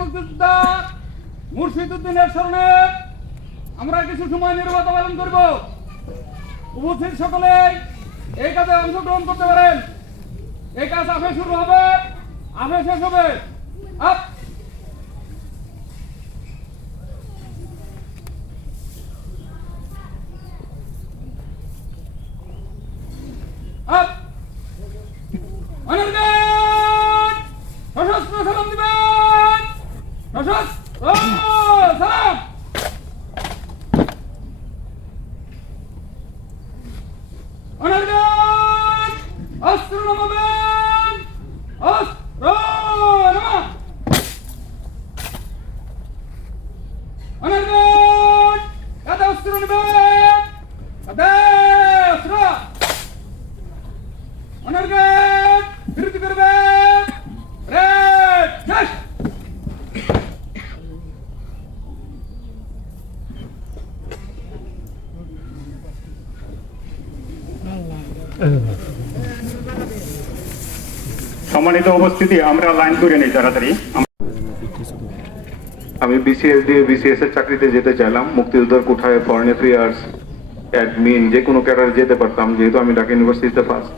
মুক্তিযোদ্ধা মুর্শিদ উদ্দিনের স্মরণে আমরা কিছু সময় নির্বাচন পালন করব। উপস্থিত সকলে এই কাজে অংশগ্রহণ করতে পারেন। এই কাজ আপে শুরু হবে আপে শেষ হবে। আপ! আপ! Anardan astronomu ben astronoma. Anardan kadastronomu ben kadastro. Anardan bir bir ben সম্মানিত উপস্থিতি, আমরা লাইন করে নিই তাড়াতাড়ি। আমি বিসিএস দিয়ে বিসিএস এর চাকরিতে যেতে চাইলাম, মুক্তিযোদ্ধার কোঠায় ফরেন অ্যাফেয়ার্স অ্যাডমিন যে কোনো ক্যাডারে যেতে পারতাম, যেহেতু আমি ঢাকা ইউনিভার্সিটিতে ফার্স্ট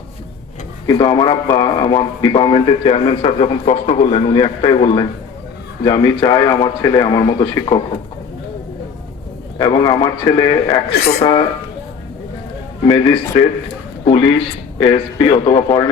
কিন্তু আমার আব্বা, আমার ডিপার্টমেন্টের চেয়ারম্যান স্যার যখন প্রশ্ন করলেন, উনি একটাই বললেন যে, আমি চাই আমার ছেলে আমার মতো শিক্ষক হোক। এবং আমার ছেলে একশোটা ম্যাজিস্ট্রেট পুলিশ এসপি অথবা ফরেন